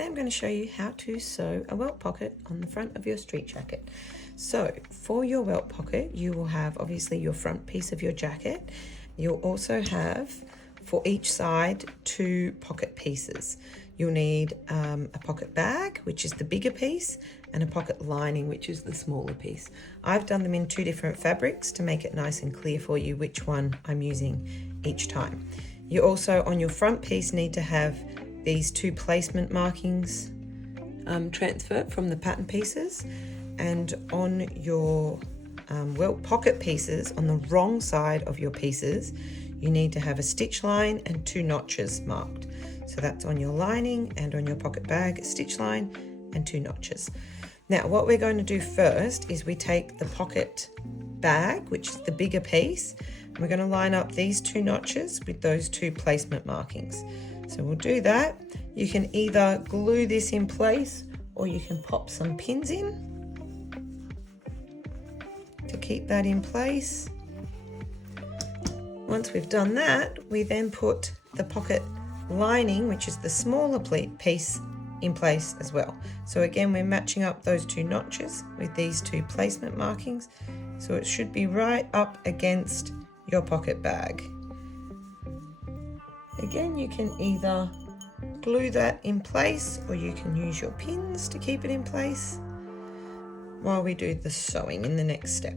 Today I'm going to show you how to sew a welt pocket on the front of your street jacket. So for your welt pocket, you will have obviously your front piece of your jacket. You'll also have for each side 2 pocket pieces. You'll need a pocket bag, which is the bigger piece, and a pocket lining, which is the smaller piece. I've done them in 2 different fabrics to make it nice and clear for you which one I'm using each time. You also, on your front piece, need to have these 2 placement markings transferred from the pattern pieces, and on your welt pocket pieces, on the wrong side of your pieces, you need to have a stitch line and 2 notches marked. So that's on your lining and on your pocket bag, a stitch line and 2 notches. Now what we're going to do first is we take the pocket bag, which is the bigger piece, and we're going to line up these 2 notches with those 2 placement markings. So we'll do that. You can either glue this in place or you can pop some pins in to keep that in place. Once we've done that, we then put the pocket lining, which is the smaller piece, in place as well. So again, we're matching up those 2 notches with these 2 placement markings. So it should be right up against your pocket bag. Again, you can either glue that in place or you can use your pins to keep it in place while we do the sewing in the next step.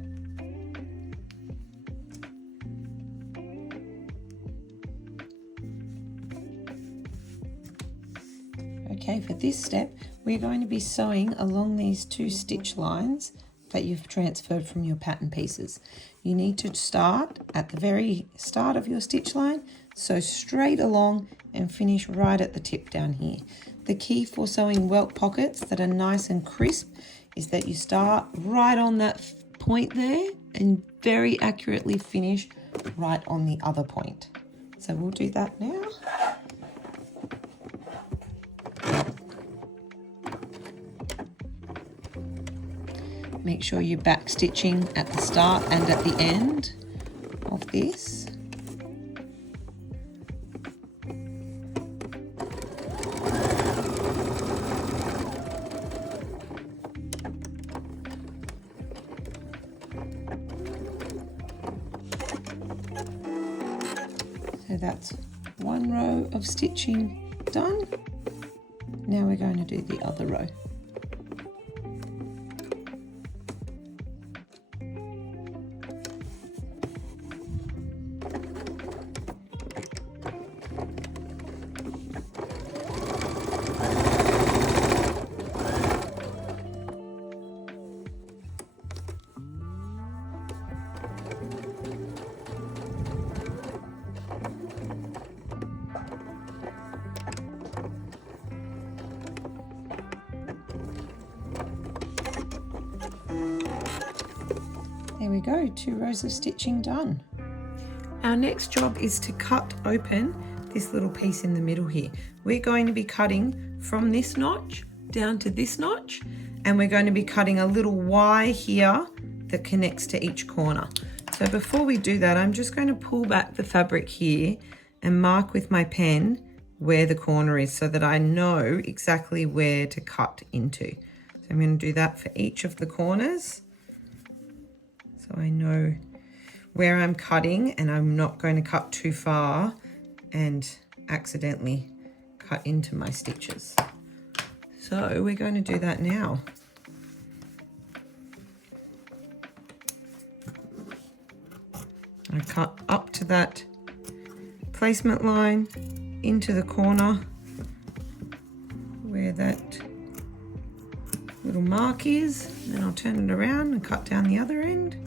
Okay, for this step, we're going to be sewing along these 2 stitch lines that you've transferred from your pattern pieces. You need to start at the very start of your stitch line, sew straight along and finish right at the tip down here. The key for sewing welt pockets that are nice and crisp is that you start right on that point there and very accurately finish right on the other point. So we'll do that now. Make sure you're back stitching at the start and at the end of this. So that's 1 row of stitching done. Now we're going to do the other row. There we go, 2 rows of stitching done. Our next job is to cut open this little piece in the middle here. We're going to be cutting from this notch down to this notch, and we're going to be cutting a little Y here that connects to each corner. So before we do that, I'm just going to pull back the fabric here and mark with my pen where the corner is so that I know exactly where to cut into. So I'm going to do that for each of the corners, so I know where I'm cutting and I'm not going to cut too far and accidentally cut into my stitches. So we're going to do that now. I cut up to that placement line into the corner where that little mark is, and then I'll turn it around and cut down the other end.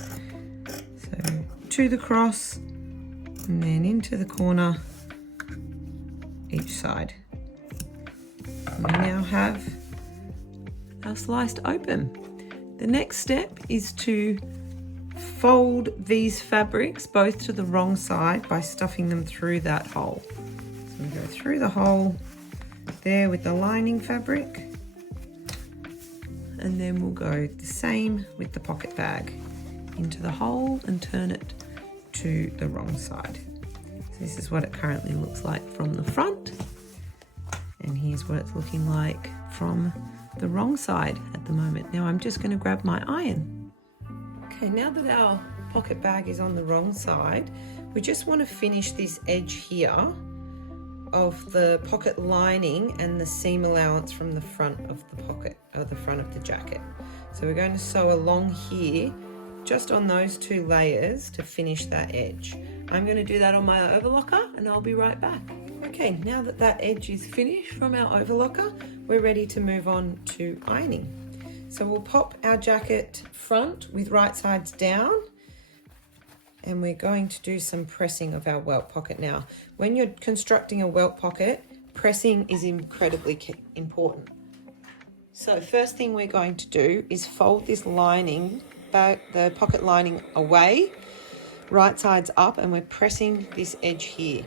So to the cross and then into the corner each side. And we now have our sliced open. The next step is to fold these fabrics both to the wrong side by stuffing them through that hole. So we go through the hole there with the lining fabric, and then we'll go the same with the pocket bag into the hole and turn it to the wrong side. So this is what it currently looks like from the front, And here's what it's looking like from the wrong side at the moment. Now I'm just going to grab my iron. Okay, now that our pocket bag is on the wrong side, we just want to finish this edge here of the pocket lining and the seam allowance from the front of the pocket, or the front of the jacket. So we're going to sew along here, just on those two layers to finish that edge. I'm going to do that on my overlocker and I'll be right back. Okay, now that that edge is finished from our overlocker, we're ready to move on to ironing. So we'll pop our jacket front with right sides down, and we're going to do some pressing of our welt pocket now. When you're constructing a welt pocket, pressing is incredibly important. So first thing we're going to do is fold this lining, the pocket lining away, right sides up, and we're pressing this edge here.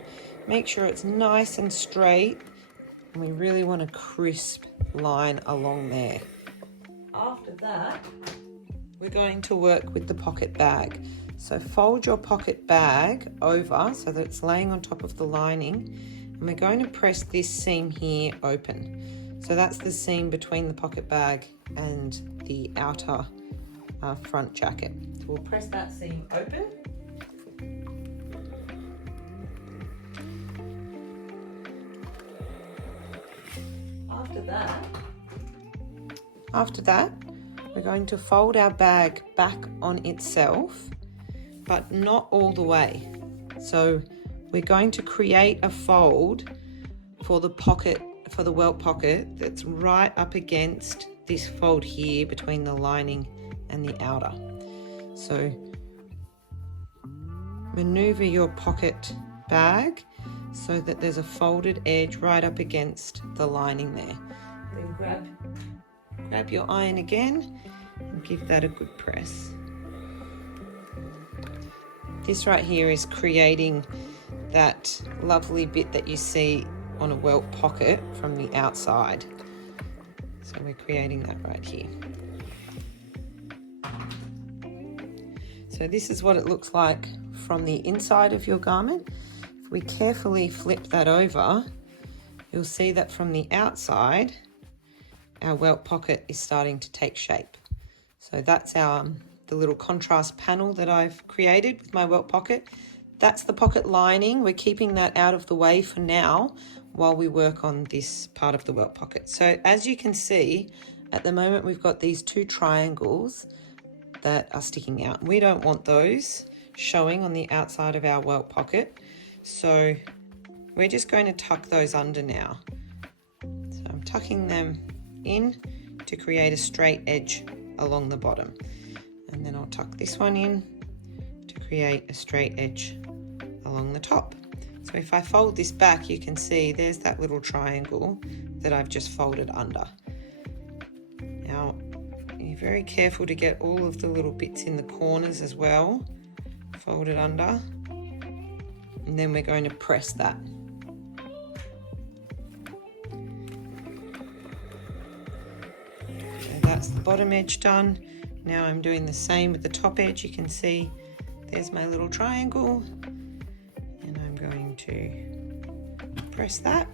Make sure it's nice and straight, and we really want a crisp line along there. After that, we're going to work with the pocket bag. So fold your pocket bag over so that it's laying on top of the lining, and we're going to press this seam here open. So that's the seam between the pocket bag and the outer front jacket. So we'll press that seam open. After that, we're going to fold our bag back on itself, but not all the way. So we're going to create a fold for the pocket, for the welt pocket, that's right up against this fold here between the lining and the outer. So maneuver your pocket bag so that there's a folded edge right up against the lining there. Then grab your iron again and give that a good press. This right here is creating that lovely bit that you see on a welt pocket from the outside. So we're creating that right here. So this is what it looks like from the inside of your garment. If we carefully flip that over, you'll see that from the outside, our welt pocket is starting to take shape. So that's the little contrast panel that I've created with my welt pocket. That's the pocket lining. We're keeping that out of the way for now while we work on this part of the welt pocket. So as you can see, at the moment we've got these two triangles that are sticking out. We don't want those showing on the outside of our welt pocket. So we're just going to tuck those under now. So I'm tucking them in to create a straight edge along the bottom, and then I'll tuck this one in to create a straight edge along the top. So if I fold this back, you can see there's that little triangle that I've just folded under. Now you're very careful to get all of the little bits in the corners as well folded under, and then we're going to press that. That's the bottom edge done. Now I'm doing the same with the top edge. You can see there's my little triangle, and I'm going to press that.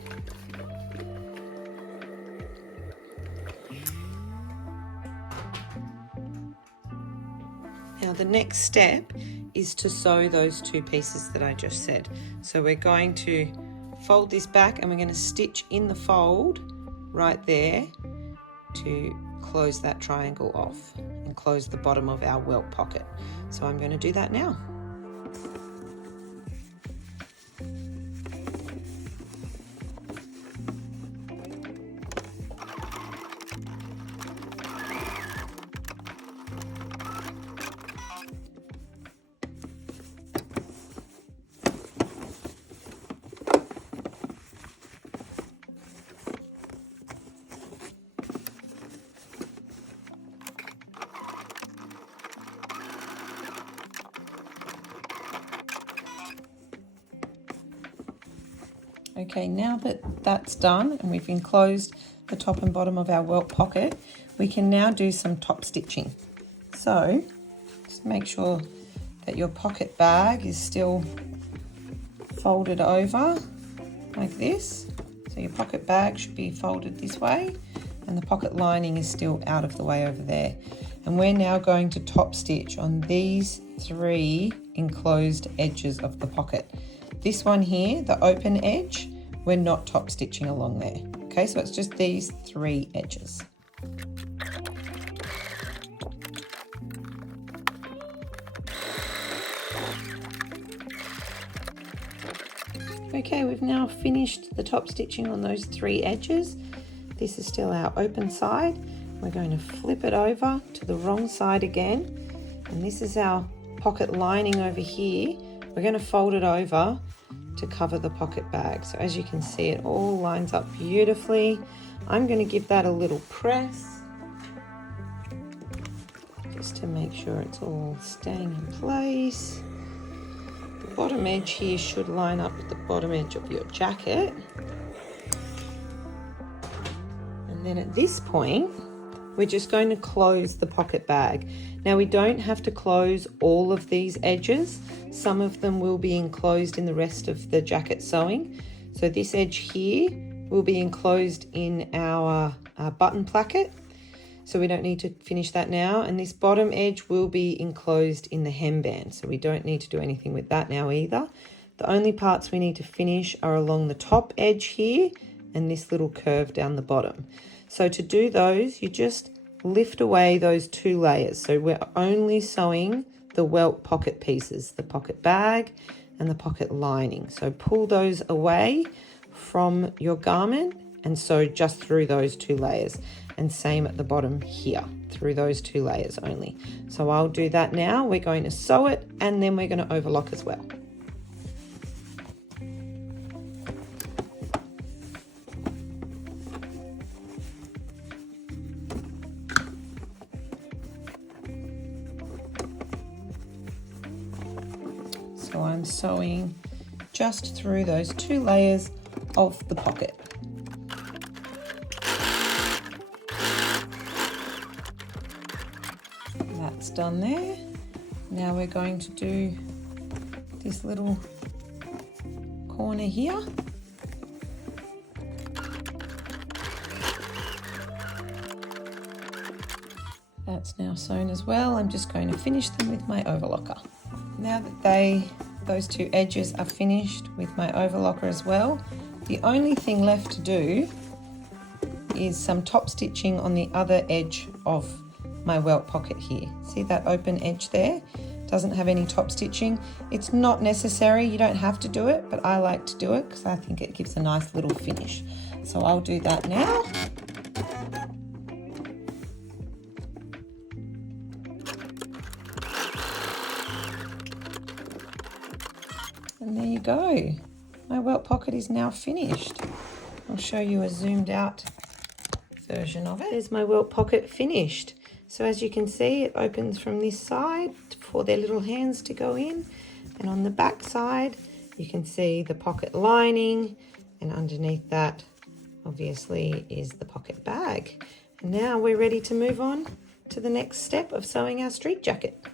Now the next step is to sew those two pieces that I just said. So we're going to fold this back, and we're going to stitch in the fold right there to close that triangle off and close the bottom of our welt pocket. So I'm going to do that now. Okay, now that that's done and we've enclosed the top and bottom of our welt pocket, we can now do some top stitching. So just make sure that your pocket bag is still folded over like this. So your pocket bag should be folded this way, and the pocket lining is still out of the way over there. And we're now going to top stitch on these 3 enclosed edges of the pocket. This one here, the open edge, we're not top stitching along there. Okay, so it's just these 3 edges. Okay, we've now finished the top stitching on those 3 edges. This is still our open side. We're going to flip it over to the wrong side again. And this is our pocket lining over here. We're going to fold it over to cover the pocket bag. So as you can see, it all lines up beautifully. I'm going to give that a little press just to make sure it's all staying in place. The bottom edge here should line up with the bottom edge of your jacket. And then at this point, we're just going to close the pocket bag. Now we don't have to close all of these edges. Some of them will be enclosed in the rest of the jacket sewing. So this edge here will be enclosed in our button placket. So we don't need to finish that now. And this bottom edge will be enclosed in the hemband. So we don't need to do anything with that now either. The only parts we need to finish are along the top edge here and this little curve down the bottom. So to do those, you just lift away those 2 layers. So we're only sewing the welt pocket pieces, the pocket bag and the pocket lining. So pull those away from your garment and sew just through those 2 layers. And same at the bottom here, through those 2 layers only. So I'll do that now. We're going to sew it and then we're going to overlock as well. So I'm sewing just through those 2 layers of the pocket. That's done there. Now we're going to do this little corner here. That's now sewn as well. I'm just going to finish them with my overlocker. Now that those 2 edges are finished with my overlocker as well, the only thing left to do is some top stitching on the other edge of my welt pocket here. See that open edge there? Doesn't have any top stitching. It's not necessary, you don't have to do it, but I like to do it because I think it gives a nice little finish. So I'll do that now. And there you go. My welt pocket is now finished. I'll show you a zoomed out version of it. There's my welt pocket finished. So as you can see, it opens from this side for their little hands to go in. And on the back side, you can see the pocket lining. And underneath that, obviously, is the pocket bag. And now we're ready to move on to the next step of sewing our street jacket.